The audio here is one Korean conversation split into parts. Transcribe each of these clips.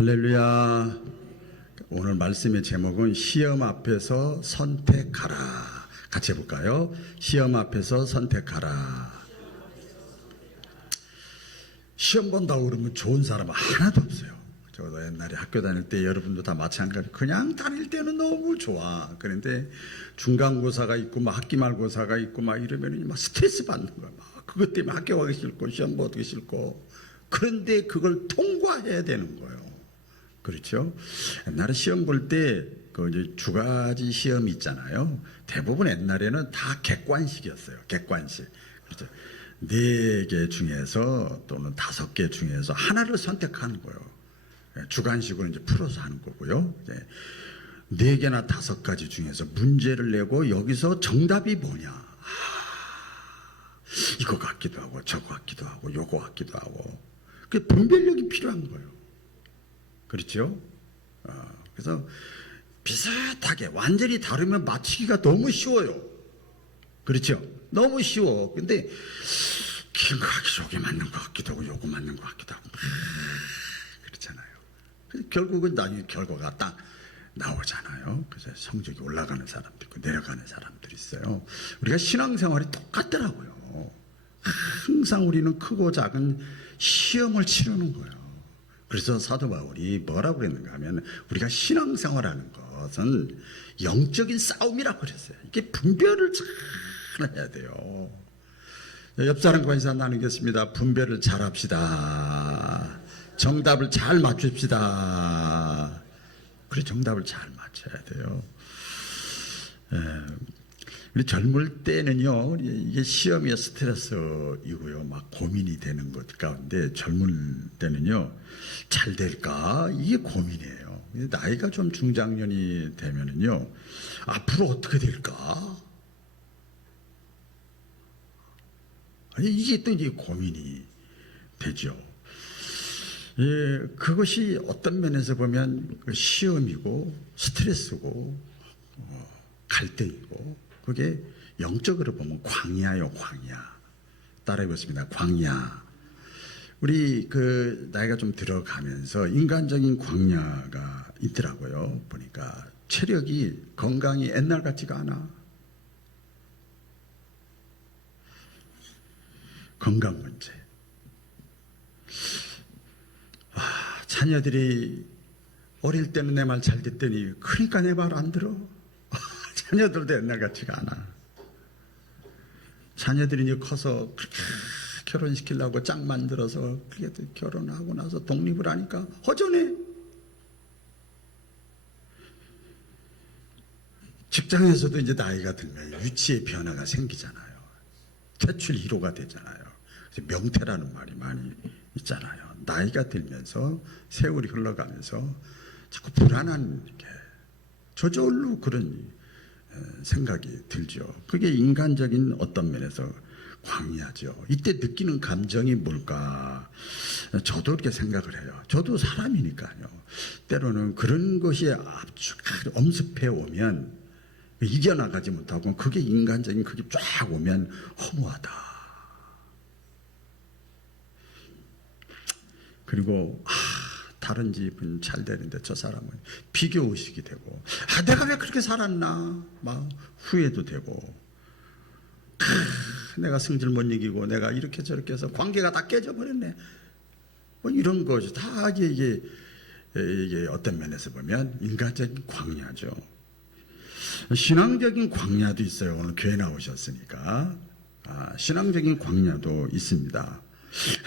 할렐루야. 오늘 말씀의 제목은 시험 앞에서 선택하라. 같이 해볼까요? 시험 앞에서 선택하라. 시험 본다고 그러면 좋은 사람은 하나도 없어요. 저도 옛날에 학교 다닐 때 여러분도 다 마찬가지. 그냥 다닐 때는 너무 좋아. 그런데 중간고사가 있고 막 학기말고사가 있고 막 이러면 막 스트레스 받는 거야. 막 그것 때문에 학교 가기 싫고 시험 보기 싫고. 그런데 그걸 통과해야 되는 거예요. 그렇죠? 옛날에 시험 볼 때 그 이제 두 가지 시험이 있잖아요. 대부분 옛날에는 다 객관식이었어요. 객관식. 그렇죠? 4개 중에서 또는 5개 중에서 하나를 선택하는 거예요. 주관식으로 이제 풀어서 하는 거고요. 4개나 5가지 중에서 문제를 내고 여기서 정답이 뭐냐. 이거 같기도 하고 저거 같기도 하고 요거 같기도 하고. 그 분별력이 필요한 거예요. 그렇죠? 그래서 비슷하게 완전히 다르면 맞추기가 너무 쉬워요. 그렇죠? 너무 쉬워. 근데 요게 맞는 것 같기도 하고 요거 맞는 것 같기도 하고 그렇잖아요. 결국은 나중에 결과가 딱 나오잖아요. 그래서 성적이 올라가는 사람도 있고 내려가는 사람들이 있어요. 우리가 신앙생활이 똑같더라고요. 항상 우리는 크고 작은 시험을 치르는 거예요. 그래서 사도 바울이 뭐라고 그랬는가 하면 우리가 신앙생활하는 것은 영적인 싸움이라고 그랬어요. 이게 분별을 잘 해야 돼요. 옆 사람과 인사 나누겠습니다. 분별을 잘 합시다. 정답을 잘 맞춥시다. 그래, 정답을 잘 맞춰야 돼요. 우리 젊을 때는요, 이게 시험이 스트레스이고요, 막 고민이 되는 것 가운데 젊을 때는요, 잘 될까? 이게 고민이에요. 나이가 좀 중장년이 되면은요, 앞으로 어떻게 될까? 아니, 이게 또 이제 고민이 되죠. 예, 그것이 어떤 면에서 보면 시험이고, 스트레스고, 갈등이고, 그게 영적으로 보면 광야요, 광야. 따라해보겠습니다. 광야. 우리 나이가 좀 들어가면서 인간적인 광야가 있더라고요. 보니까 체력이, 건강이 옛날 같지가 않아. 건강 문제. 자녀들이 어릴 때는 내 말 잘 듣더니 크니까 내 말 안 들어. 자녀들도 옛날 같지가 않아. 자녀들이 이제 커서 그렇게 결혼시키려고 짝 만들어서 그게 결혼하고 나서 독립을 하니까 허전해. 직장에서도 이제 나이가 들면 유치의 변화가 생기잖아요. 퇴출 1호가 되잖아요. 그래서 명퇴라는 말이 많이 있잖아요. 나이가 들면서 세월이 흘러가면서 자꾸 불안한 게 저절로 그런 생각이 들죠. 그게 인간적인 어떤 면에서 광야죠. 이때 느끼는 감정이 뭘까? 저도 그렇게 생각을 해요. 저도 사람이니까요. 때로는 그런 것이 엄습해 오면 이겨나가지 못하고 그게 인간적인 그게 쫙 오면 허무하다. 그리고 다른 집은 잘 되는데 저 사람은 비교의식이 되고 내가 왜 그렇게 살았나 막 후회도 되고 내가 성질 못 이기고 내가 이렇게 저렇게 해서 관계가 다 깨져버렸네 뭐 이런 것이 다 이게 어떤 면에서 보면 인간적인 광야죠. 신앙적인 광야도 있어요. 오늘 교회 나오셨으니까 신앙적인 광야도 있습니다.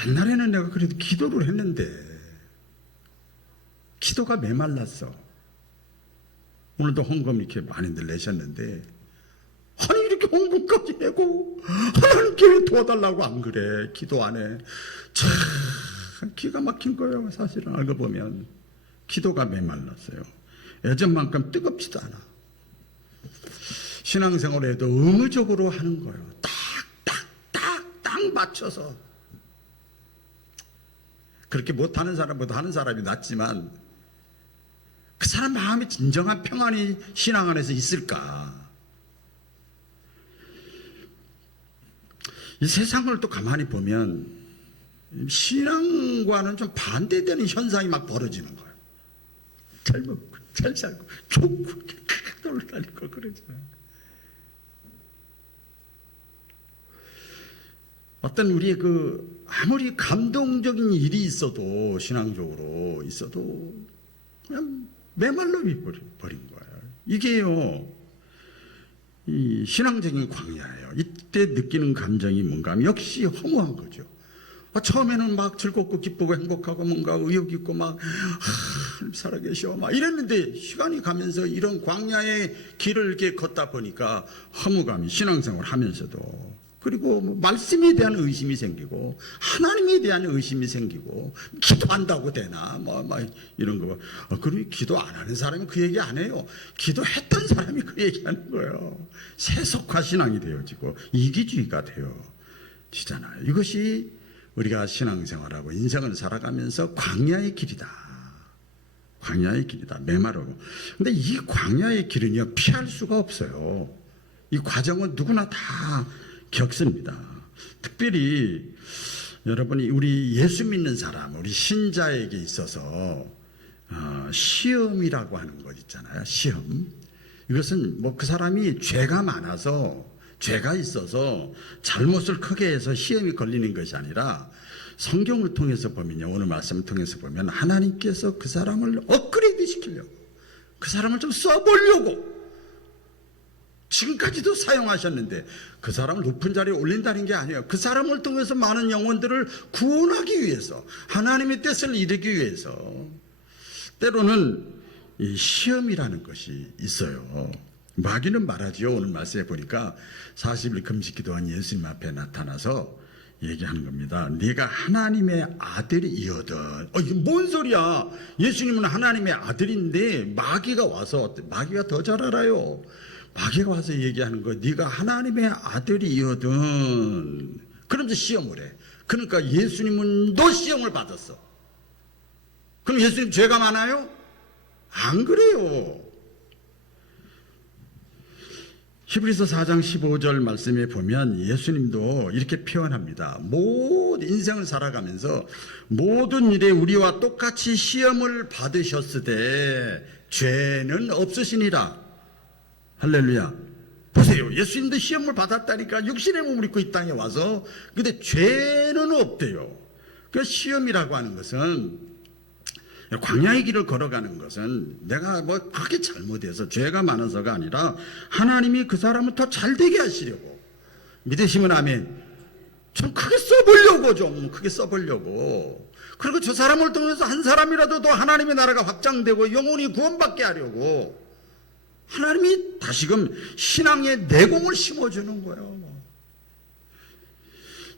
옛날에는 내가 그래도 기도를 했는데 기도가 메말랐어. 오늘도 헌금 이렇게 많이들 내셨는데 아니 이렇게 헌금까지 내고 하나님께 도와달라고 안 그래. 기도 안 해. 참 기가 막힌 거예요. 사실은 알고 보면 기도가 메말랐어요. 예전만큼 뜨겁지도 않아. 신앙생활에도 의무적으로 하는 거예요. 딱 맞춰서. 그렇게 못하는 사람보다 하는 사람이 낫지만 그 사람 마음에 진정한 평안이 신앙 안에서 있을까? 이 세상을 또 가만히 보면 신앙과는 좀 반대되는 현상이 막 벌어지는 거예요. 잘 먹고 잘 살고 좋고 놀러 다니고 그러잖아요. 어떤 우리의 아무리 감동적인 일이 있어도 신앙적으로 있어도 그냥 메말라 버린 거예요. 이게요, 이 신앙적인 광야예요. 이때 느끼는 감정이 뭔가 하면 역시 허무한 거죠. 처음에는 막 즐겁고 기쁘고 행복하고 뭔가 의욕 있고 막 하나님 살아계셔 막 이랬는데 시간이 가면서 이런 광야의 길을 이렇게 걷다 보니까 허무감이 신앙생활 하면서도, 그리고 말씀에 대한 의심이 생기고 하나님에 대한 의심이 생기고 기도한다고 되나 뭐 이런 거. 그리고 기도 안 하는 사람이 그 얘기 안 해요. 기도했던 사람이 그 얘기하는 거예요. 세속화 신앙이 되어지고 이기주의가 되어지잖아요. 이것이 우리가 신앙생활하고 인생을 살아가면서 광야의 길이다. 광야의 길이다. 메마르고. 근데 이 광야의 길은요, 피할 수가 없어요. 이 과정은 누구나 다 겪습니다. 특별히 여러분이 우리 예수 믿는 사람, 우리 신자에게 있어서 시험이라고 하는 것 있잖아요. 시험. 이것은 뭐 그 사람이 죄가 많아서, 죄가 있어서 잘못을 크게 해서 시험이 걸리는 것이 아니라, 성경을 통해서 보면요, 오늘 말씀을 통해서 보면 하나님께서 그 사람을 업그레이드 시키려고, 그 사람을 좀 써보려고 지금까지도 사용하셨는데, 그 사람을 높은 자리에 올린다는 게 아니에요. 그 사람을 통해서 많은 영혼들을 구원하기 위해서, 하나님의 뜻을 이루기 위해서 때로는 이 시험이라는 것이 있어요. 마귀는 말하죠. 오늘 말씀에 보니까 40일 금식 기도한 예수님 앞에 나타나서 얘기하는 겁니다. 네가 하나님의 아들이거든. 이게 뭔 소리야? 예수님은 하나님의 아들인데 마귀가 와서, 마귀가 더 잘 알아요. 마귀가 와서 얘기하는 거, 네가 하나님의 아들이거든. 그러면서 시험을 해. 그러니까 예수님은 너 시험을 받았어. 그럼 예수님 죄가 많아요? 안 그래요. 히브리서 4장 15절 말씀에 보면 예수님도 이렇게 표현합니다. 모든 인생을 살아가면서 모든 일에 우리와 똑같이 시험을 받으셨으되 죄는 없으시니라. 할렐루야. 보세요. 예수님도 시험을 받았다니까. 육신의 몸을 입고 이 땅에 와서. 근데 죄는 없대요. 그 시험이라고 하는 것은, 광야의 길을 걸어가는 것은 내가 뭐 그렇게 잘못해서 죄가 많아서가 아니라 하나님이 그 사람을 더 잘되게 하시려고. 믿으시면 아멘. 좀 크게 써보려고, 좀 크게 써보려고. 그리고 저 사람을 통해서 한 사람이라도 더 하나님의 나라가 확장되고 영혼이 구원받게 하려고 하나님이 다시금 신앙의 내공을 심어주는 거예요.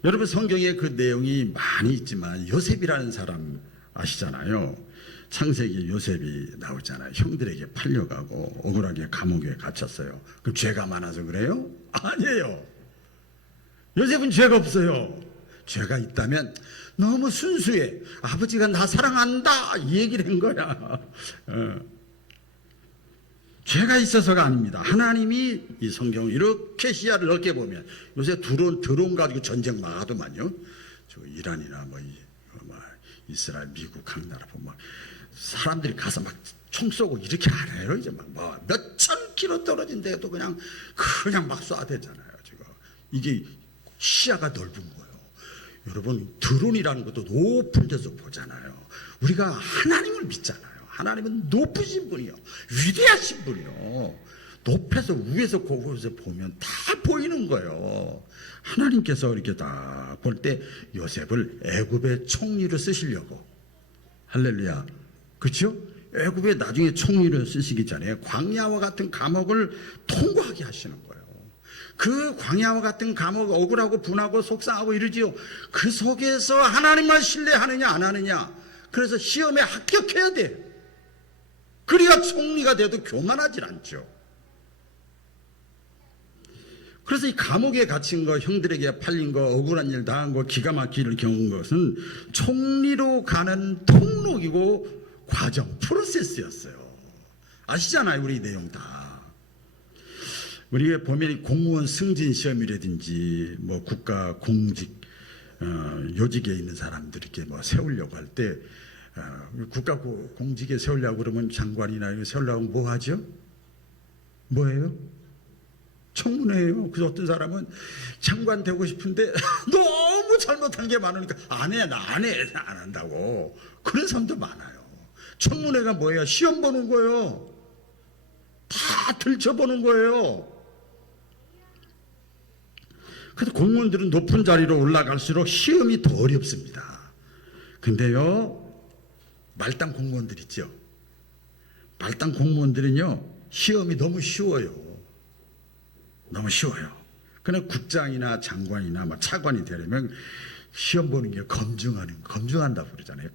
여러분, 성경에 그 내용이 많이 있지만 요셉이라는 사람 아시잖아요. 창세기에 요셉이 나오잖아요. 형들에게 팔려가고 억울하게 감옥에 갇혔어요. 그럼 죄가 많아서 그래요? 아니에요. 요셉은 죄가 없어요. 죄가 있다면 너무 순수해. 아버지가 나 사랑한다 이 얘기를 한 거야. 죄가 있어서가 아닙니다. 하나님이 이 성경을 이렇게 시야를 넓게 보면, 요새 드론 가지고 전쟁 막 하더만요. 저 이란이나 이스라엘, 미국 각 나라 보면 사람들이 가서 막 총 쏘고 이렇게 안 해요. 이제 막 몇천 킬로 떨어진 데도 그냥 막 쏴대잖아요. 지금 이게 시야가 넓은 거예요. 여러분, 드론이라는 것도 높은 데서 보잖아요. 우리가 하나님을 믿잖아요. 하나님은 높으신 분이요, 위대하신 분이요. 높에서 위에서 고급에서 보면 다 보이는 거예요. 하나님께서 이렇게 다 볼 때 요셉을 애굽의 총리로 쓰시려고. 할렐루야. 그렇죠? 애굽에 나중에 총리로 쓰시기 전에 광야와 같은 감옥을 통과하게 하시는 거예요. 그 광야와 같은 감옥, 억울하고 분하고 속상하고 이러지요. 그 속에서 하나님만 신뢰하느냐 안 하느냐. 그래서 시험에 합격해야 돼. 그래야 총리가 돼도 교만하질 않죠. 그래서 이 감옥에 갇힌 거, 형들에게 팔린 거, 억울한 일 당한 거, 기가 막히기를 겪은 것은 총리로 가는 통로이고 과정, 프로세스였어요. 아시잖아요, 우리 내용 다. 우리가 보면 공무원 승진 시험이라든지 국가 공직 요직에 있는 사람들 이렇게 세우려고 할 때 국가공직에 세우려고 그러면 장관이나 이거 세우려고 뭐 하죠? 뭐예요? 청문회예요. 그래서 어떤 사람은 장관 되고 싶은데 너무 잘못한 게 많으니까 안 한다고. 그런 사람도 많아요. 청문회가 뭐예요? 시험 보는 거예요. 다 들춰보는 거예요. 그래서 공무원들은 높은 자리로 올라갈수록 시험이 더 어렵습니다. 근데요, 말단 공무원들 있죠. 말단 공무원들은요, 시험이 너무 쉬워요. 너무 쉬워요. 그러나 국장이나 장관이나 막 차관이 되려면 시험 보는 게 검증한다고 그러잖아요.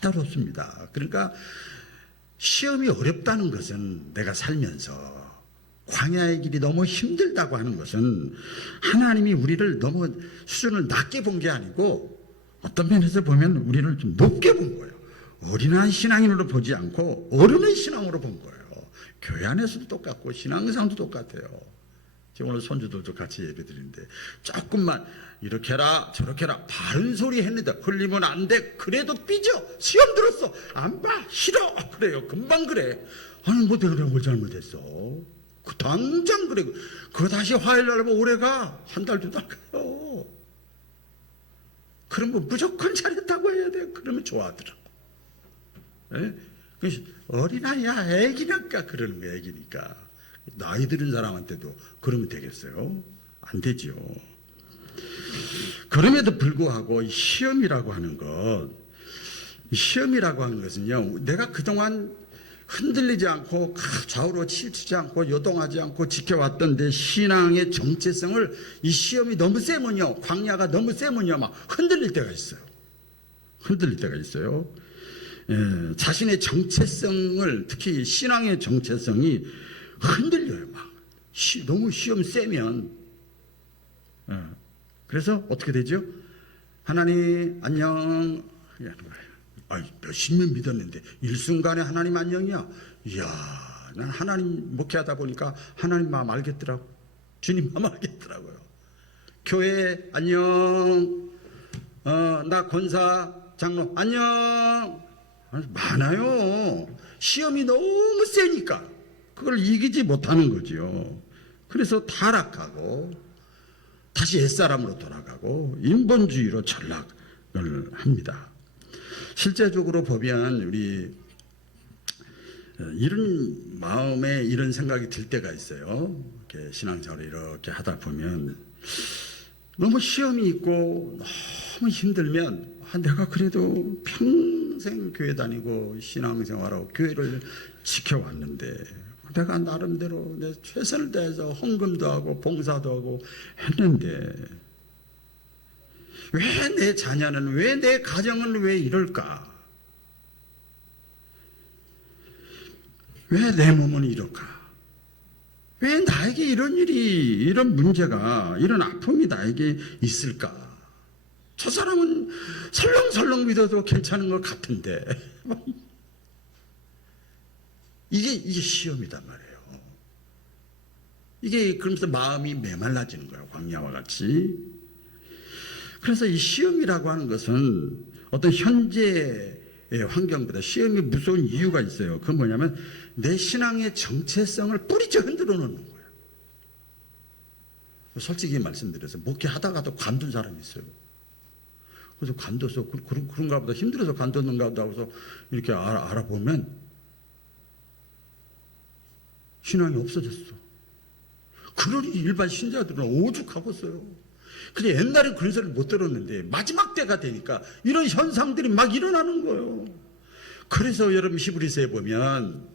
까다롭습니다. 그러니까 시험이 어렵다는 것은 내가 살면서 광야의 길이 너무 힘들다고 하는 것은 하나님이 우리를 너무 수준을 낮게 본 게 아니고 어떤 면에서 보면 우리를 좀 높게 본 거예요. 어린아이 신앙인으로 보지 않고 어른의 신앙으로 본 거예요. 교회 안에서도 똑같고 신앙상도 똑같아요. 지금 오늘 손주들도 같이 예배 드리는데 조금만 이렇게 해라 저렇게 해라 바른 소리 했는데 흘리면 안 돼. 그래도 삐져. 시험 들었어. 안 봐. 싫어. 그래요. 금방 그래. 아니 뭐 내가 뭘 잘못했어. 당장 그래. 그거 다시 화해를 하려면 오래가. 한 달, 두 달 가요. 그러면 무조건 잘했다고 해야 돼. 그러면 좋아하더라고. 예? 어린아이야. 애기니까 그러는 거야. 애기니까. 나이 들은 사람한테도 그러면 되겠어요? 안 되죠. 그럼에도 불구하고 시험이라고 하는 것은요, 내가 그동안 흔들리지 않고 좌우로 치우치지 않고 요동하지 않고 지켜왔던 내 신앙의 정체성을 이 시험이 너무 세면요, 광야가 너무 세면요, 막 흔들릴 때가 있어요. 예, 자신의 정체성을, 특히 신앙의 정체성이 흔들려요. 막 너무 시험 세면. 예. 그래서 어떻게 되죠? 하나님 안녕 하는 거예요. 몇십 년 믿었는데 일순간에 하나님 안녕이야. 이야, 난 하나님 목회하다 보니까 하나님 마음 알겠더라고. 주님 마음 알겠더라고요. 교회 안녕. 나 권사 장로 안녕. 많아요. 시험이 너무 세니까 그걸 이기지 못하는 거죠. 그래서 타락하고 다시 옛사람으로 돌아가고 인본주의로 전락을 합니다. 실제적으로 보면 우리 이런 마음에 이런 생각이 들 때가 있어요. 이렇게 신앙생활을 이렇게 하다 보면 너무 시험이 있고 너무 힘들면 내가 그래도 평생 교회 다니고 신앙생활하고 교회를 지켜왔는데 내가 나름대로 내 최선을 다해서 헌금도 하고 봉사도 하고 했는데 왜 내 자녀는, 왜 내 가정은 왜 이럴까? 왜 내 몸은 이럴까? 왜 나에게 이런 일이, 이런 문제가, 이런 아픔이 나에게 있을까? 저 사람은 설렁설렁 믿어도 괜찮은 것 같은데 이게 시험이단 말이에요. 이게 그러면서 마음이 메말라지는 거예요. 광야와 같이. 그래서 이 시험이라고 하는 것은 어떤 현재의 환경보다 시험이 무서운 이유가 있어요. 그건 뭐냐면 내 신앙의 정체성을 뿌리째 흔들어 놓는 거예요. 솔직히 말씀드려서 목회하다가도 관둔 사람이 있어요. 그래서 관둬서 그런가 보다, 힘들어서 관뒀는가 보다 해서 이렇게 알아보면 신앙이 없어졌어. 그러니 일반 신자들은 오죽하겠어요. 근데 옛날에 그런 소리를 못 들었는데 마지막 때가 되니까 이런 현상들이 막 일어나는 거예요. 그래서 여러분 히브리서에 보면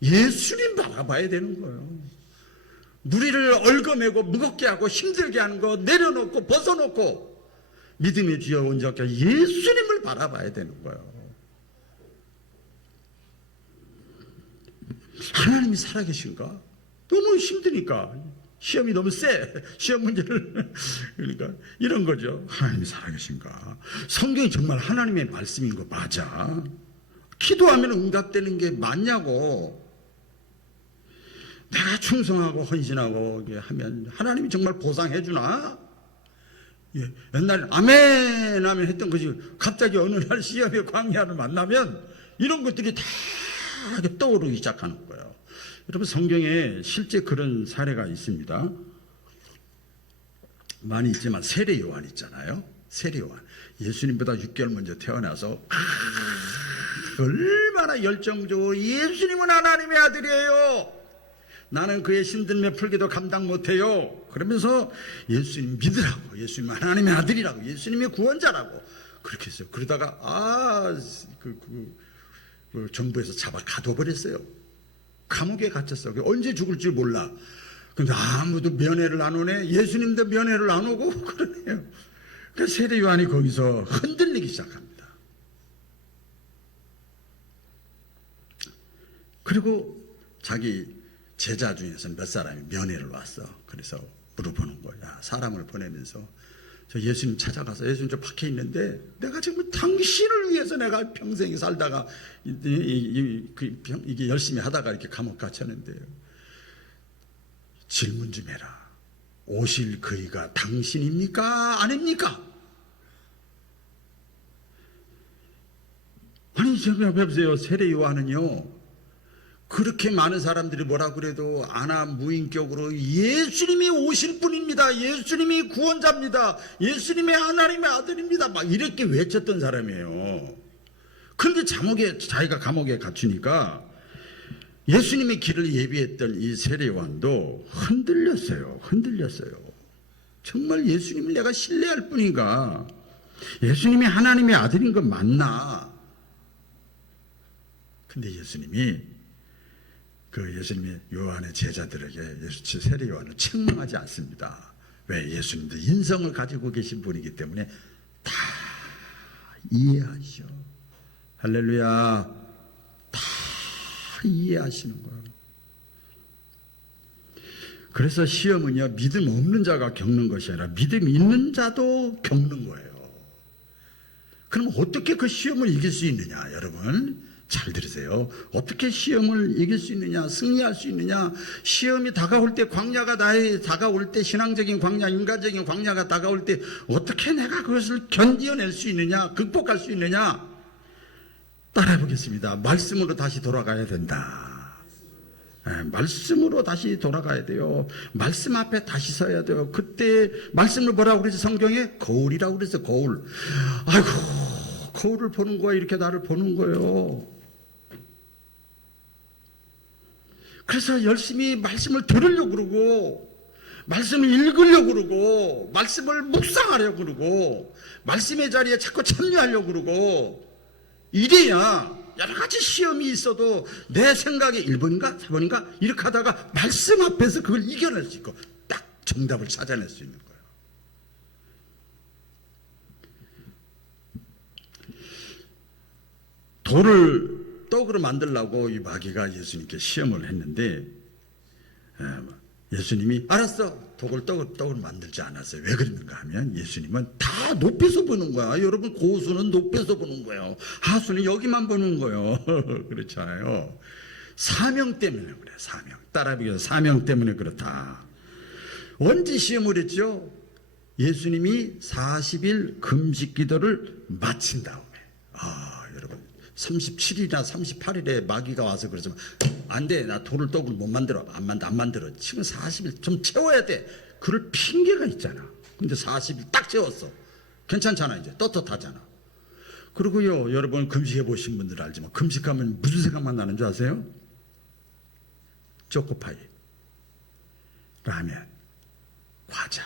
예수님 바라봐야 되는 거예요. 우리를 얽어매고 무겁게 하고 힘들게 하는 거 내려놓고 벗어놓고 믿음의 주여 온전케 예수님을 바라봐야 되는 거예요. 하나님이 살아계신가? 너무 힘드니까. 시험이 너무 세. 시험 문제를. 그러니까 이런 거죠. 하나님이 살아계신가? 성경이 정말 하나님의 말씀인 거 맞아? 기도하면 응답되는 게 맞냐고. 내가 충성하고 헌신하고 하면 하나님이 정말 보상해 주나? 예, 옛날에 아멘 하면 했던 것이 갑자기 어느 날 시험의 광야를 만나면 이런 것들이 다 이렇게 떠오르기 시작하는 거예요. 여러분 성경에 실제 그런 사례가 있습니다. 많이 있지만 세례 요한 있잖아요. 세례 요한 예수님보다 6개월 먼저 태어나서 얼마나 열정적으로 예수님은 하나님의 아들이에요. 나는 그의 신들매 풀기도 감당 못해요. 그러면서 예수님 믿으라고, 예수님 하나님의 아들이라고, 예수님의 구원자라고 그렇게 했어요. 그러다가 그 정부에서 잡아 가둬버렸어요. 감옥에 갇혔어요. 언제 죽을지 몰라. 근데 아무도 면회를 안 오네. 예수님도 면회를 안 오고 그러네요. 그 세례 요한이 거기서 흔들리기 시작합니다. 그리고 자기 제자 중에서 몇 사람이 면회를 왔어. 그래서 물어보는 거야. 사람을 보내면서 저 예수님 찾아가서 예수님 저 밖에 있는데 내가 지금 당신을 위해서 내가 평생 살다가 이게 열심히 하다가 이렇게 감옥 갇혔는데요. 질문 좀 해라. 오실 그이가 당신입니까? 아닙니까? 아니 저기 보세요. 세례 요한은요. 그렇게 많은 사람들이 뭐라 그래도 아나 무인격으로 예수님이 오실 분입니다. 예수님이 구원자입니다. 예수님의 하나님의 아들입니다. 막 이렇게 외쳤던 사람이에요. 그런데 자기가 감옥에 갇히니까 예수님의 길을 예비했던 이 세례 요한도 흔들렸어요. 정말 예수님을 내가 신뢰할 뿐인가? 예수님이 하나님의 아들인 건 맞나? 근데 예수님이 요한의 제자들에게 세례 요한을 책망하지 않습니다. 왜? 예수님도 인성을 가지고 계신 분이기 때문에 다 이해하셔. 할렐루야. 다 이해하시는 거예요. 그래서 시험은요, 믿음 없는 자가 겪는 것이 아니라 믿음 있는 자도 겪는 거예요. 그럼 어떻게 그 시험을 이길 수 있느냐, 여러분? 잘 들으세요. 어떻게 시험을 이길 수 있느냐, 승리할 수 있느냐. 시험이 다가올 때, 광야가 다가올 때, 신앙적인 광야, 인간적인 광야가 다가올 때 어떻게 내가 그것을 견디어낼 수 있느냐, 극복할 수 있느냐. 따라해 보겠습니다. 말씀으로 다시 돌아가야 된다. 말씀으로 다시 돌아가야 돼요. 말씀 앞에 다시 서야 돼요. 그때 말씀을 뭐라고 그러지? 성경에 거울이라고 그랬어요. 거울. 아이고, 거울을 보는 거야. 이렇게 나를 보는 거예요. 그래서 열심히 말씀을 들으려고 그러고, 말씀을 읽으려고 그러고, 말씀을 묵상하려고 그러고, 말씀의 자리에 자꾸 참여하려고 그러고, 이래야 여러 가지 시험이 있어도 내 생각에 1번인가 4번인가 이렇게 하다가 말씀 앞에서 그걸 이겨낼 수 있고 딱 정답을 찾아낼 수 있는 거예요. 돌을 떡으로 만들려고 이 마귀가 예수님께 시험을 했는데 예수님이 알았어. 떡을 만들지 않았어요. 왜 그랬는가 하면 예수님은 다 높이서 보는 거야. 여러분, 고수는 높이서 보는 거예요. 하수는 여기만 보는 거예요. 그렇잖아요. 사명 때문에 그래. 사명. 따라하기로 사명 때문에 그렇다. 언제 시험을 했죠? 예수님이 40일 금식 기도를 마친 다음에. 여러분, 37일이나 38일에 마귀가 와서 그러지만 안 돼. 나 떡을 못 만들어. 안 만들어. 지금 40일 좀 채워야 돼. 그럴 핑계가 있잖아. 근데 40일 딱 채웠어. 괜찮잖아. 이제 떳떳하잖아. 그리고요, 여러분 금식해 보신 분들 알지만 금식하면 무슨 생각만 나는 줄 아세요? 초코파이, 라면, 과자.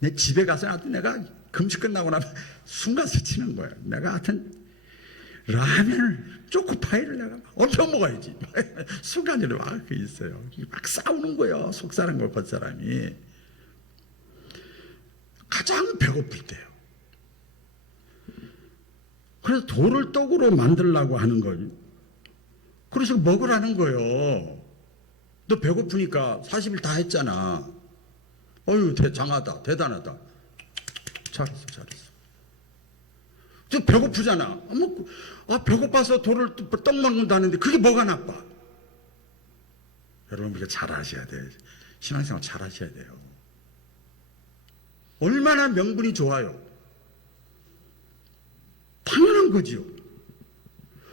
내 집에 가서 나도 내가 금식 끝나고 나면 순간 스치는 거야. 내가 하여튼 라면을, 초코파이를 내가 엄청 먹어야지. 순간적으로 막 있어요. 막 싸우는 거예요. 속사는 걸 겉사람이. 가장 배고플 때요. 그래서 돌을 떡으로 만들려고 하는 거예요. 그래서 먹으라는 거예요. 너 배고프니까 40일 다 했잖아. 어휴, 장하다. 대단하다. 잘했어. 저 배고프잖아. 배고파서 떡 먹는다는데 그게 뭐가 나빠? 여러분, 이거 잘 아셔야 돼요. 신앙생활 잘 하셔야 돼요. 얼마나 명분이 좋아요. 당연한 거지요.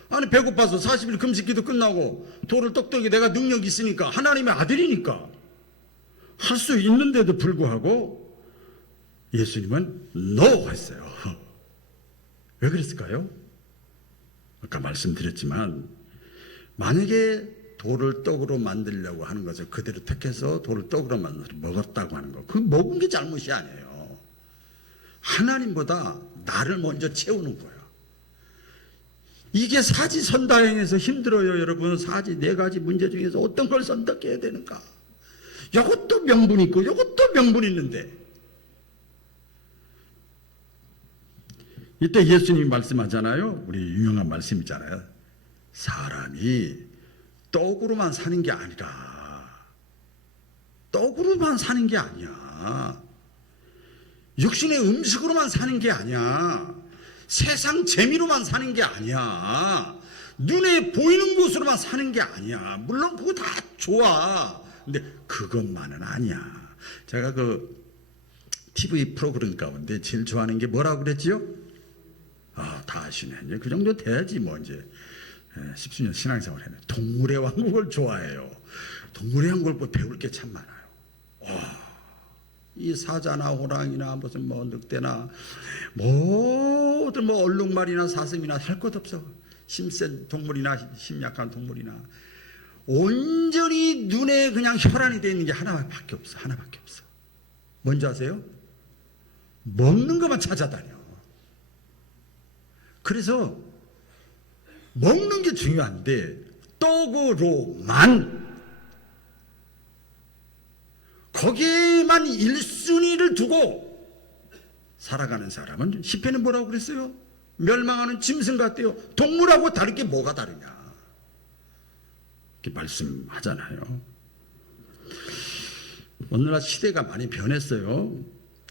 아니 배고파서 40일 금식기도 끝나고 돌을 똑똑히 내가 능력이 있으니까 하나님의 아들이니까 할 수 있는데도 불구하고 예수님은 NO 했어요. 왜 그랬을까요? 아까 말씀드렸지만 만약에 돌을 떡으로 만들려고 하는 것을 그대로 택해서 돌을 떡으로 만들어 먹었다고 하는 거, 그 먹은 게 잘못이 아니에요. 하나님보다 나를 먼저 채우는 거예요. 이게 사지선다행에서 힘들어요. 여러분, 사지 4가지 문제 중에서 어떤 걸 선택해야 되는가? 이것도 명분이 있고 이것도 명분이 있는데, 이때 예수님이 말씀하잖아요. 우리 유명한 말씀이잖아요. 사람이 떡으로만 사는 게 아니라, 떡으로만 사는 게 아니야. 육신의 음식으로만 사는 게 아니야. 세상 재미로만 사는 게 아니야. 눈에 보이는 것으로만 사는 게 아니야. 물론 그거 다 좋아. 근데 그것만은 아니야. 제가 그 TV 프로그램 가운데 제일 좋아하는 게 뭐라고 그랬지요? 다 아시네. 이제 그 정도 돼야지 뭐 이제 10수년 신앙생활 했네. 동물의 왕국을 좋아해요. 동물의 왕국을 배울 게 참 많아요. 이 사자나 호랑이나 무슨 뭐 늑대나 모든 뭐 얼룩말이나 사슴이나 할 것 없어. 힘센 동물이나 힘 약한 동물이나 온전히 눈에 그냥 혈안이 되어 있는 게 하나밖에 없어. 하나밖에 없어. 뭔지 아세요? 먹는 것만 찾아다녀. 그래서 먹는 게 중요한데 떡으로만, 거기에만 1순위를 두고 살아가는 사람은 시편은 뭐라고 그랬어요? 멸망하는 짐승 같대요. 동물하고 다른 게 뭐가 다르냐 이렇게 말씀하잖아요. 오늘날 시대가 많이 변했어요.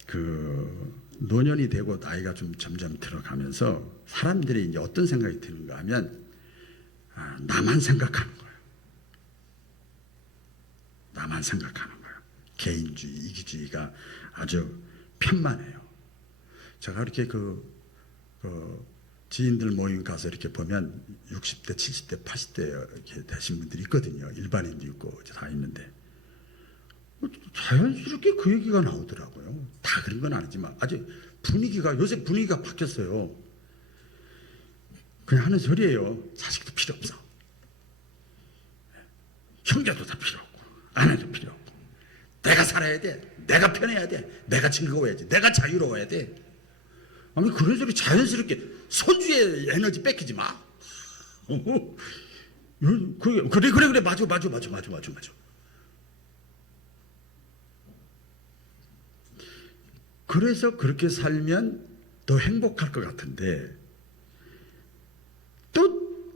그 노년이 되고 나이가 좀 점점 들어가면서 사람들이 이제 어떤 생각이 드는가 하면 나만 생각하는 거예요. 나만 생각하는 거예요. 개인주의, 이기주의가 아주 편만해요. 제가 이렇게 그 지인들 모임 가서 이렇게 보면 60대, 70대, 80대 이렇게 되신 분들이 있거든요. 일반인도 있고 다 있는데 자연스럽게 그 얘기가 나오더라고요. 다 그런 건 아니지만 아주 분위기가, 요새 분위기가 바뀌었어요. 그냥 하는 소리예요. 자식도 필요 없어. 형제도 다 필요 없고 아내도 필요 없고 내가 살아야 돼. 내가 편해야 돼. 내가 즐거워야지. 내가 자유로워야 돼. 아니 그런 소리 자연스럽게, 손주의 에너지 뺏기지 마. 그래 맞아. 그래서 그렇게 살면 더 행복할 것 같은데 또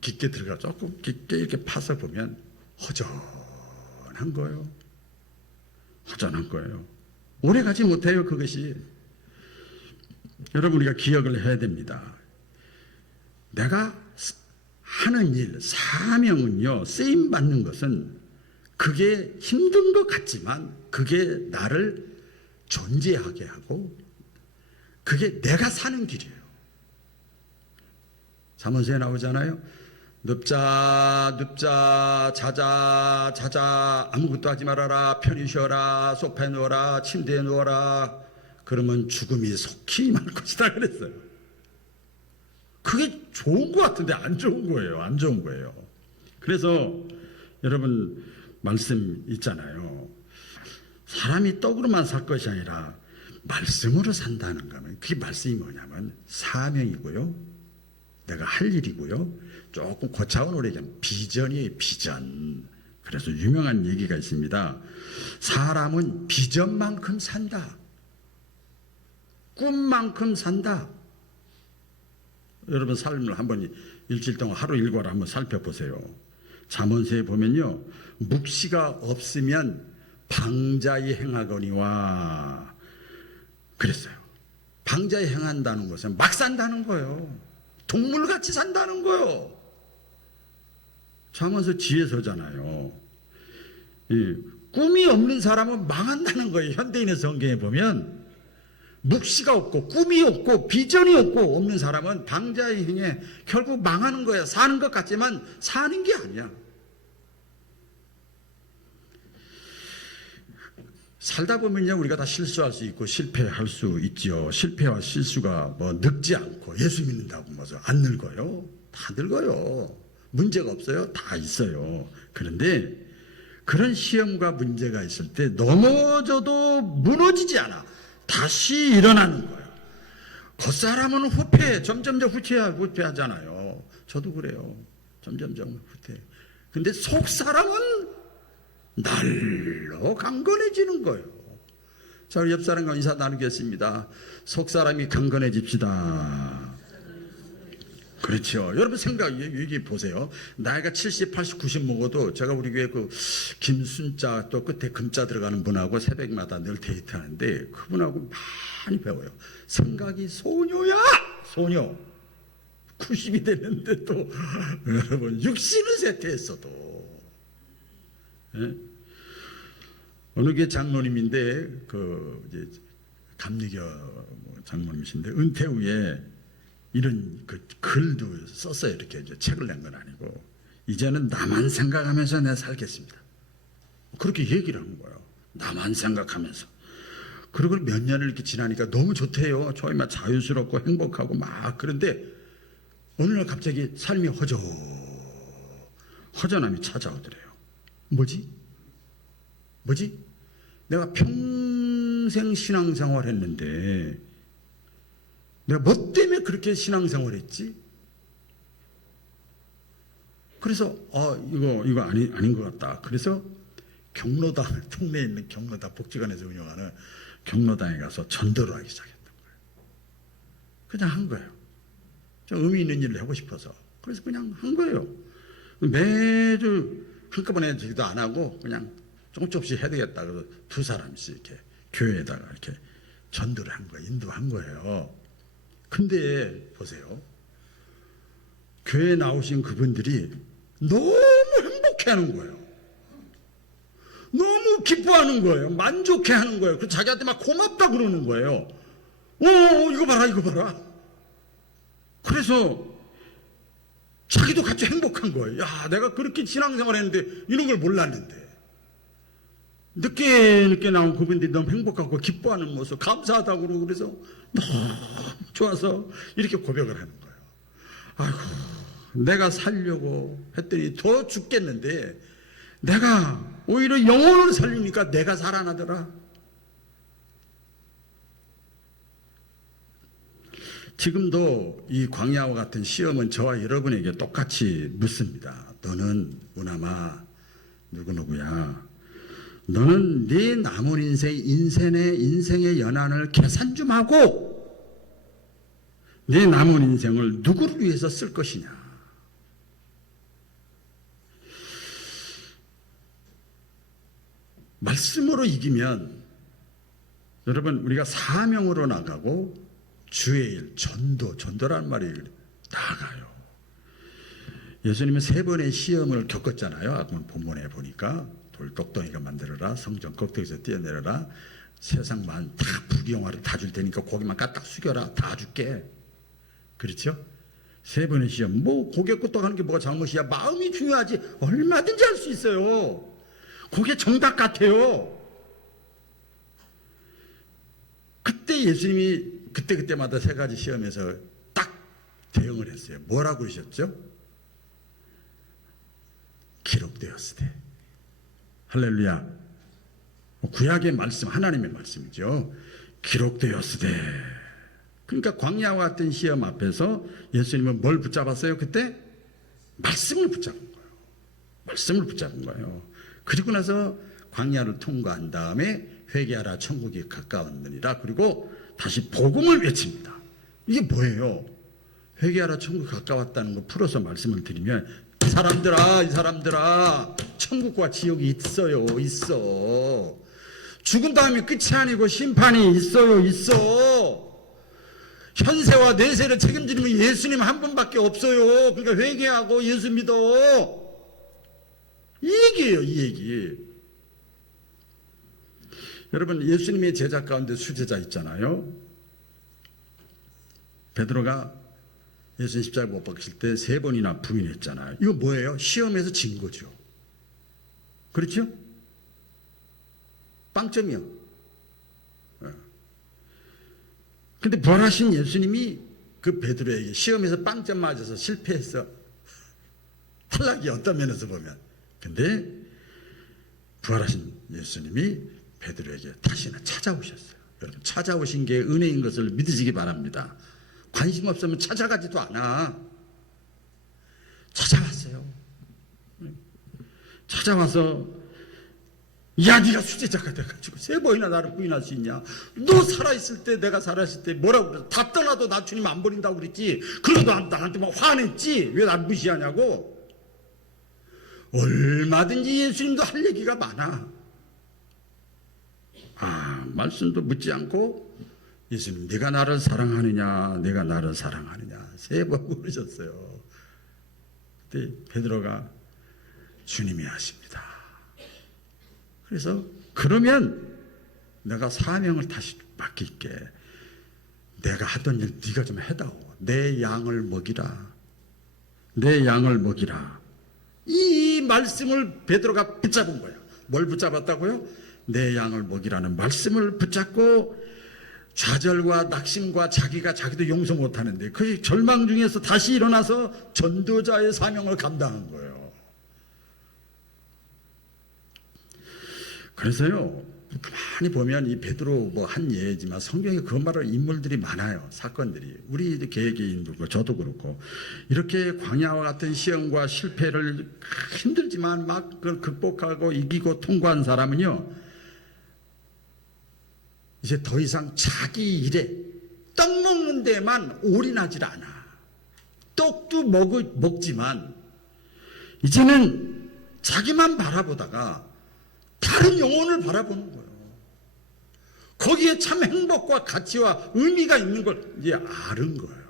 깊게 들어가 조금 깊게 이렇게 파서 보면 허전한 거예요. 허전한 거예요. 오래 가지 못해요. 그것이. 여러분, 우리가 기억을 해야 됩니다. 내가 하는 일, 사명은요, 쓰임 받는 것은 그게 힘든 것 같지만 그게 나를 존재하게 하고 그게 내가 사는 길이에요. 잠언서에 나오잖아요. 눕자 자자 아무것도 하지 말아라. 편히 쉬어라. 소파에 누워라. 침대에 누워라. 그러면 죽음이 속히 말 것이다 그랬어요. 그게 좋은 것 같은데 안 좋은 거예요. 안 좋은 거예요. 그래서 여러분 말씀 있잖아요. 사람이 떡으로만 살 것이 아니라 말씀으로 산다는 거면, 그게 말씀이 뭐냐면 사명이고요, 내가 할 일이고요, 조금 고차원으로 얘기하면 비전이에요. 비전. 그래서 유명한 얘기가 있습니다. 사람은 비전만큼 산다. 꿈만큼 산다. 여러분 삶을 한번 일주일 동안 하루 일과를 한번 살펴보세요. 잠언서에 보면요, 묵시가 없으면 방자히 행하거니와 그랬어요. 방자히 행한다는 것은 막 산다는 거예요. 동물같이 산다는 거예요. 잠언서 지혜서잖아요. 꿈이 없는 사람은 망한다는 거예요. 현대인의 성경에 보면 묵시가 없고 꿈이 없고 비전이 없는 사람은 방자의 행에 결국 망하는 거야. 사는 것 같지만 사는 게 아니야. 살다 보면요, 우리가 다 실수할 수 있고 실패할 수 있죠. 실패와 실수가 뭐 늙지 않고, 예수 믿는다고 뭐죠? 안 늙어요. 다 늙어요. 문제가 없어요. 다 있어요. 그런데 그런 시험과 문제가 있을 때 넘어져도 무너지지 않아. 다시 일어나는 거예요. 겉사람은 점점점 후퇴하잖아요. 저도 그래요. 점점점 후퇴. 근데 속사람은 날로 강건해지는 거예요. 자, 우리 옆 사람과 인사 나누겠습니다. 속사람이 강건해집시다. 그렇죠. 여러분 얘기 보세요. 나이가 70, 80, 90 먹어도 제가 우리 교회 그 김순자 또 끝에 금자 들어가는 분하고 새벽마다 늘 데이트하는데 그분하고 많이 배워요. 생각이 소녀야! 소녀. 90이 됐는데 또 여러분 육신은 쇠퇴했어도. 예? 어느 게 장로님인데 이제 감리교 장로님이신데 은퇴 후에 이런 그 글도 썼어요. 이렇게 이제 책을 낸 건 아니고 이제는 나만 생각하면서 내가 살겠습니다. 그렇게 얘기를 하는 거예요. 나만 생각하면서. 그리고 몇 년을 이렇게 지나니까 너무 좋대요. 처음에 막 자유스럽고 행복하고 막 그런데 어느 날 갑자기 삶이 허전함이 찾아오더래요. 뭐지? 내가 평생 신앙생활 했는데 내가 뭐 때문에 그렇게 신앙생활 했지? 그래서 이거 아닌 것 같다. 그래서 경로당, 동네에 있는 경로당 복지관에서 운영하는 경로당에 가서 전도를 하기 시작했던 거예요. 그냥 한 거예요. 좀 의미 있는 일을 하고 싶어서. 그래서 그냥 한 거예요. 매주 한꺼번에 저기도 안 하고 그냥 조금씩 해야 되겠다. 그래서 두 사람씩 이렇게 교회에다가 이렇게 전도를 한 거예요. 인도한 거예요. 근데 보세요. 교회에 나오신 그분들이 너무 행복해하는 거예요. 너무 기뻐하는 거예요. 만족해하는 거예요. 그래서 자기한테 막 고맙다 그러는 거예요. 이거 봐라. 그래서 자기도 같이 행복한 거예요. 야, 내가 그렇게 신앙생활 했는데 이런 걸 몰랐는데. 늦게 나온 그분들이 너무 행복하고 기뻐하는 모습, 감사하다고 그러고 그래서 너무 좋아서 이렇게 고백을 하는 거예요. 아이고, 내가 살려고 했더니 더 죽겠는데 내가 오히려 영혼을 살리니까 내가 살아나더라. 지금도 이 광야와 같은 시험은 저와 여러분에게 똑같이 묻습니다. 너는 우나마 누구야? 너는 네 남은 인생의 연한을 계산 좀 하고 네 남은 인생을 누구를 위해서 쓸 것이냐. 말씀으로 이기면 여러분 우리가 사명으로 나가고 주의 일, 전도라는 말이 나가요. 예수님은 3번의 시험을 겪었잖아요. 아까 본문에 보니까 돌똑덩이가 만들어라, 성전 꼭대기에서 뛰어내려라, 세상만 다 부귀영화를 다 줄 테니까 고개만 까딱 숙여라, 다 줄게. 그렇죠? 3번의 시험, 고개 끄덕하는 게 뭐가 잘못이야? 마음이 중요하지. 얼마든지 할 수 있어요. 그게 정답 같아요. 그때 예수님이 그때마다 3가지 시험에서 딱 대응을 했어요. 뭐라고 그러셨죠? 기록되었으되. 할렐루야. 구약의 말씀, 하나님의 말씀이죠. 기록되었으되. 그러니까 광야와 같은 시험 앞에서 예수님은 뭘 붙잡았어요? 그때 말씀을 붙잡은 거예요. 말씀을 붙잡은 거예요. 그리고 나서 광야를 통과한 다음에 회개하라, 천국이 가까웠느니라. 그리고 다시 복음을 외칩니다. 이게 뭐예요? 회개하라, 천국이 가까웠다는 거 풀어서 말씀을 드리면 이 사람들아, 천국과 지옥이 있어. 죽은 다음에 끝이 아니고 심판이 있어. 현세와 내세를 책임지는 예수님 한 분밖에 없어요. 그러니까 회개하고 예수 믿어. 이 얘기예요, 이 얘기. 여러분, 예수님의 제자 가운데 수제자 있잖아요. 베드로가 예수님 십자가에 못 박히실 때 3번이나 부인했잖아요. 이거 뭐예요? 시험에서 진 거죠. 그렇죠? 빵점이요. 근데 부활하신 예수님이 그 베드로에게 시험에서 빵점 맞아서 실패해서 탈락이 어떤 면에서 보면. 근데 부활하신 예수님이 베드로에게 다시는 찾아오셨어요. 여러분, 찾아오신 게 은혜인 것을 믿으시기 바랍니다. 관심 없으면 찾아가지도 않아. 찾아왔어요. 찾아와서 야, 네가 수제자가 돼가지고 3번이나 나를 부인할 수 있냐? 너 살아있을 때, 내가 살아있을 때 뭐라고 그랬어? 다 떠나도 나 주님 안 버린다고 그랬지. 그래도 나한테 막 화냈지. 왜 날 무시하냐고. 얼마든지 예수님도 할 얘기가 많아. 말씀도 묻지 않고 예수님, 네가 나를 사랑하느냐, 내가 나를 사랑하느냐 3번 물으셨어요. 그때 베드로가 주님이 하십니다. 그래서 그러면 내가 사명을 다시 맡길게. 내가 하던 일 네가 좀 해다오. 내 양을 먹이라. 내 양을 먹이라. 이 말씀을 베드로가 붙잡은 거야. 뭘 붙잡았다고요? 내 양을 먹이라는 말씀을 붙잡고 좌절과 낙심과 자기도 용서 못하는데 그 절망 중에서 다시 일어나서 전도자의 사명을 감당한 거예요. 그래서요, 가만히 보면 이 베드로 뭐 한 예지만 성경에 그 말할 인물들이 많아요. 사건들이. 우리 개개인도 저도 그렇고 이렇게 광야와 같은 시험과 실패를 힘들지만 막 그걸 극복하고 이기고 통과한 사람은요, 이제 더 이상 자기 일에 떡 먹는 데만 올인하지 않아. 떡도 먹지만 이제는 자기만 바라보다가 다른 영혼을 바라보는 거예요. 거기에 참 행복과 가치와 의미가 있는 걸 이제 아는 거예요.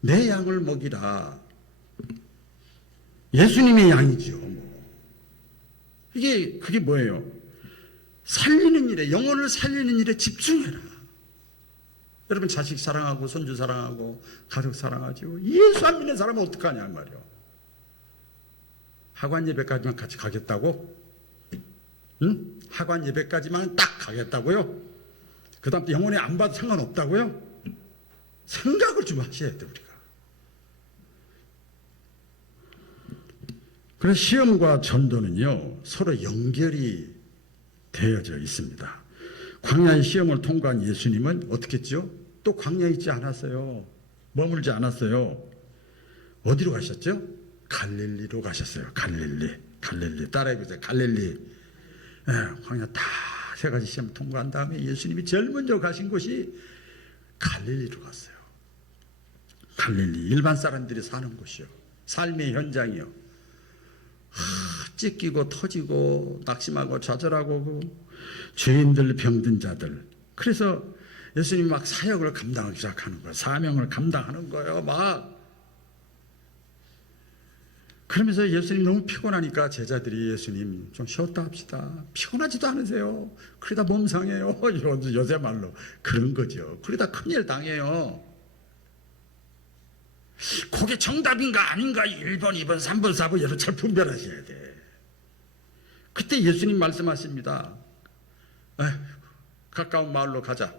내 양을 먹이라. 예수님의 양이죠. 그게 뭐예요? 살리는 일에, 영혼을 살리는 일에 집중해라. 여러분, 자식 사랑하고 손주 사랑하고 가족 사랑하죠. 예수 안 믿는 사람은 어떡하냐 말이요. 학원 예배까지만 같이 가겠다고? 응? 학원 예배까지만 딱 가겠다고요? 그 다음 때 영혼에 안 봐도 상관없다고요? 생각을 좀 하셔야 돼, 우리가. 그래서 시험과 전도는요, 서로 연결이 되어져 있습니다. 광야의 시험을 통과한 예수님은 어떻게 했죠? 또 광야에 있지 않았어요. 머물지 않았어요. 어디로 가셨죠? 갈릴리로 가셨어요. 갈릴리. 따라해보세요. 갈릴리. 광야 다 3가지 시험 통과한 다음에 예수님이 제일 먼저 가신 곳이 갈릴리로 갔어요. 갈릴리. 일반 사람들이 사는 곳이요. 삶의 현장이요. 찢기고 터지고 낙심하고 좌절하고 죄인들, 병든 자들. 그래서 예수님이 막 사역을 감당하기 시작하는 거예요. 사명을 감당하는 거예요. 막. 그러면서 예수님 너무 피곤하니까 제자들이 예수님 좀 쉬었다 합시다. 피곤하지도 않으세요. 그러다 몸 상해요. 이런 요새 말로 그런 거죠. 그러다 큰일 당해요. 그게 정답인가 아닌가 1번, 2번, 3번, 4번 여러분 잘 분별하셔야 돼. 그때 예수님 말씀하십니다. 가까운 마을로 가자.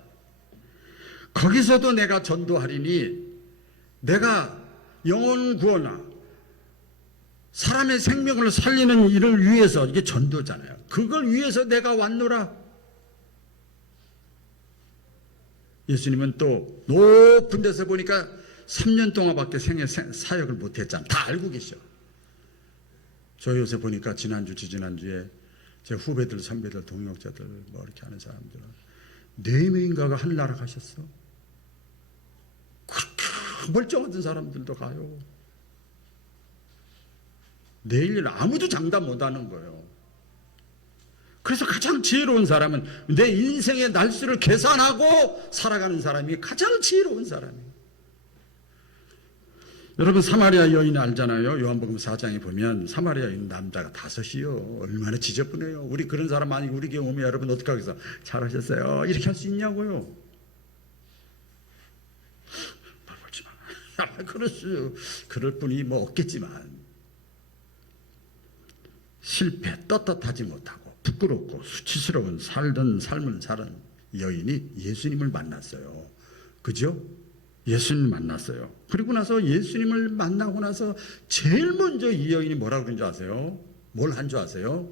거기서도 내가 전도하리니 내가 영혼 구원하 사람의 생명을 살리는 일을 위해서, 이게 전도잖아요. 그걸 위해서 내가 왔노라. 예수님은 또 높은 데서 보니까 3년 동안밖에 사역을 못했잖아요. 다 알고 계셔. 저 요새 보니까 지난주, 지난주에 제 후배들, 선배들, 동역자들 뭐 이렇게 하는 사람들은 4명인가가 하늘나라 가셨어. 그렇게 멀쩡한 사람들도 가요. 내일 일 아무도 장담 못하는 거예요. 그래서 가장 지혜로운 사람은 내 인생의 날수를 계산하고 살아가는 사람이 가장 지혜로운 사람이에요. 여러분 사마리아 여인 알잖아요. 요한복음 4장에 보면 사마리아 여인 남자가 5이요. 얼마나 지저분해요. 우리 그런 사람 아니고 우리 교회 오면 여러분 어떻게 하겠어? 잘하셨어요. 이렇게 할 수 있냐고요. 그럴 뿐이 뭐 없겠지만 실패 떳떳하지 못하고 부끄럽고 수치스러운 살던 삶을 사는 여인이 예수님을 만났어요. 그죠? 예수님을 만났어요. 그리고 나서 예수님을 만나고 나서 제일 먼저 이 여인이 뭐라고 그런 줄 아세요? 뭘 한 줄 아세요?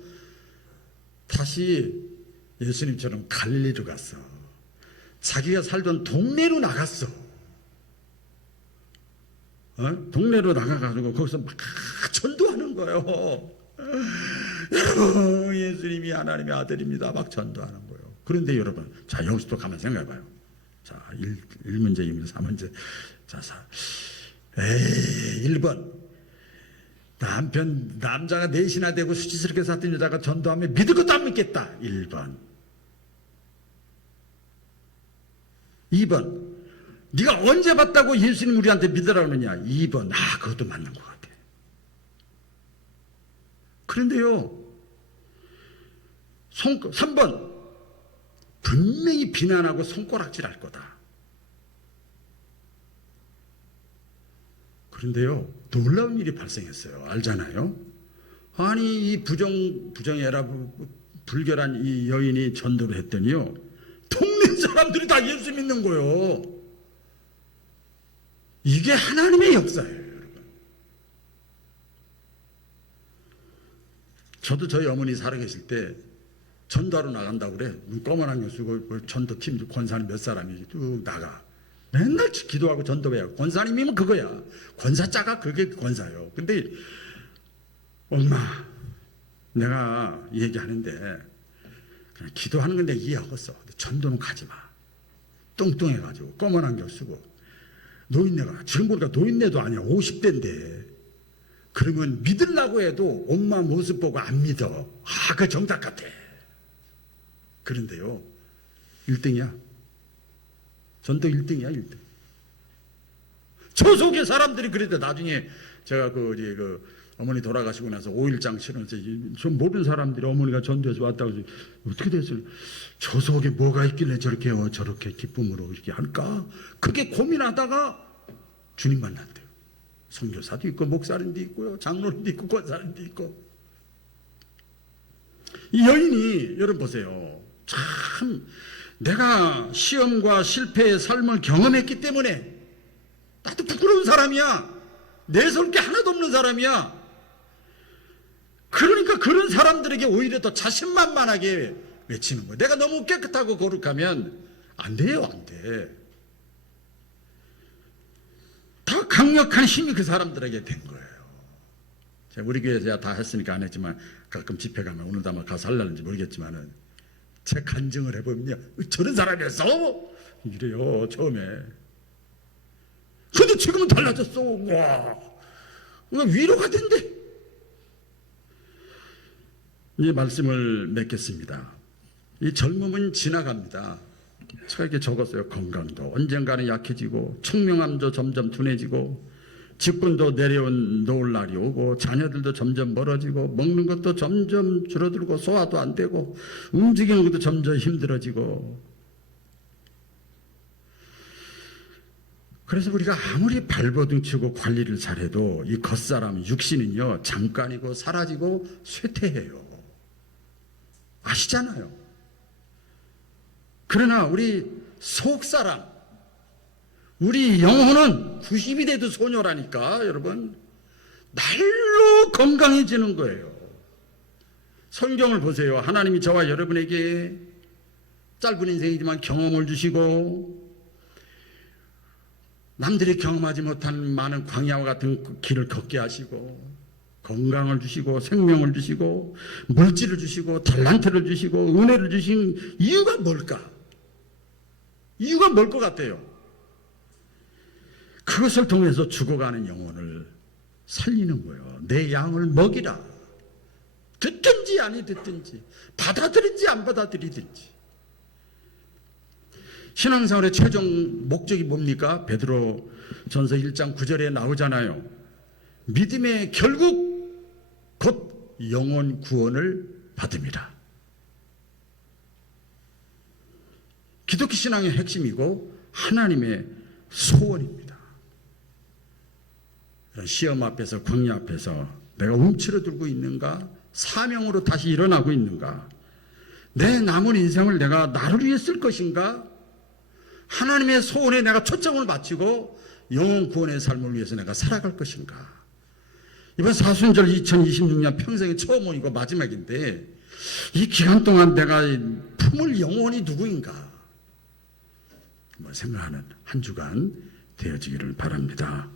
다시 예수님처럼 갈릴리로 갔어. 자기가 살던 동네로 나갔어. 동네로 나가가지고 거기서 막 전도하는 거예요. 여러분, 예수님이 하나님의 아들입니다. 막 전도하는 거예요. 그런데 여러분, 자, 여기서 또 가만 생각해봐요. 자, 1문제, 2문제, 4문제. 자, 1번. 남자가 넷이나 되고 수치스럽게 살던 여자가 전도하면 믿을 것도 안 믿겠다. 1번. 2번. 네가 언제 봤다고 예수님 우리한테 믿으라고 그러냐. 2번. 그것도 맞는 것 같아. 그런데요. 3번. 분명히 비난하고 손가락질 할 거다. 그런데요. 놀라운 일이 발생했어요. 알잖아요. 아니 이 부정이 아니라 불결한 이 여인이 전도를 했더니요. 동네 사람들이 다 예수 믿는 거예요. 이게 하나님의 역사예요, 여러분. 저도 저희 어머니 살아계실 때 전도하러 나간다고 그래. 검은 안경 쓰고 전도팀 권사님 몇 사람이 쭉 나가. 맨날 기도하고 전도해야. 권사님이면 그거야. 권사자가 그게 권사예요. 근데 엄마, 내가 얘기하는데 그냥 기도하는 건데 이해하겠어. 전도는 가지 마. 뚱뚱해가지고 검은 안경 쓰고. 노인네가 지금 보니까 노인네도 아니야. 50대인데 그러면 믿으려고 해도 엄마 모습 보고 안 믿어. 그 정답 같아. 그런데요 1등이야. 전도 1등이야. 1등. 저 속에 사람들이 그래도 나중에 제가 그 어머니 돌아가시고 나서 5일장 치르면서 좀 모든 사람들이 어머니가 전도해서 왔다고 해서 어떻게 됐어요? 저 속에 뭐가 있길래 저렇게 기쁨으로 이렇게 할까? 그게 고민하다가 주님 만났대요. 선교사도 있고 목사님도 있고요. 장로님도 있고 권사님도 있고. 이 여인이 여러분 보세요. 참 내가 시험과 실패의 삶을 경험했기 때문에 나도 부끄러운 사람이야. 내세울 게 하나도 없는 사람이야. 그러니까 그런 사람들에게 오히려 더 자신만만하게 외치는 거예요. 내가 너무 깨끗하고 거룩하면 안 돼요. 안 돼. 더 강력한 힘이 그 사람들에게 된 거예요. 제가 우리 교회에서 제가 다 했으니까 안 했지만 가끔 집회 가면 오늘도 아마 가서 하려는지 모르겠지만은 제 간증을 해보면요. 저런 사람이었어? 이래요. 처음에. 근데 지금은 달라졌어. 와, 위로가 된대. 이 말씀을 맺겠습니다. 이 젊음은 지나갑니다. 제가 이렇게 적었어요. 건강도 언젠가는 약해지고 청명함도 점점 둔해지고 직분도 내려온 노을 날이 오고 자녀들도 점점 멀어지고 먹는 것도 점점 줄어들고 소화도 안 되고 움직이는 것도 점점 힘들어지고. 그래서 우리가 아무리 발버둥치고 관리를 잘해도 이 겉사람 육신은요 잠깐이고 사라지고 쇠퇴해요. 아시잖아요. 그러나 우리 속사람, 우리 영혼은 90이 돼도 소녀라니까 여러분. 날로 건강해지는 거예요. 성경을 보세요. 하나님이 저와 여러분에게 짧은 인생이지만 경험을 주시고 남들이 경험하지 못한 많은 광야와 같은 길을 걷게 하시고 건강을 주시고 생명을 주시고 물질을 주시고 탤런트를 주시고 은혜를 주신 이유가 뭘까? 이유가 뭘 것 같아요? 그것을 통해서 죽어가는 영혼을 살리는 거예요. 내 양을 먹이라. 듣든지 아니 듣든지 받아들인지 안 받아들이든지. 신앙생활의 최종 목적이 뭡니까? 베드로 전서 1장 9절에 나오잖아요. 믿음의 결국 곧 영혼 구원을 받음이라. 기독교 신앙의 핵심이고 하나님의 소원입니다. 시험 앞에서, 광야 앞에서 내가 움츠러들고 있는가? 사명으로 다시 일어나고 있는가? 내 남은 인생을 내가 나를 위해 쓸 것인가? 하나님의 소원에 내가 초점을 맞추고 영혼 구원의 삶을 위해서 내가 살아갈 것인가? 이번 사순절 2026년 평생의 처음 이고 마지막인데 이 기간 동안 내가 품을 영혼이 누구인가? 한번 생각하는 한 주간 되어지기를 바랍니다.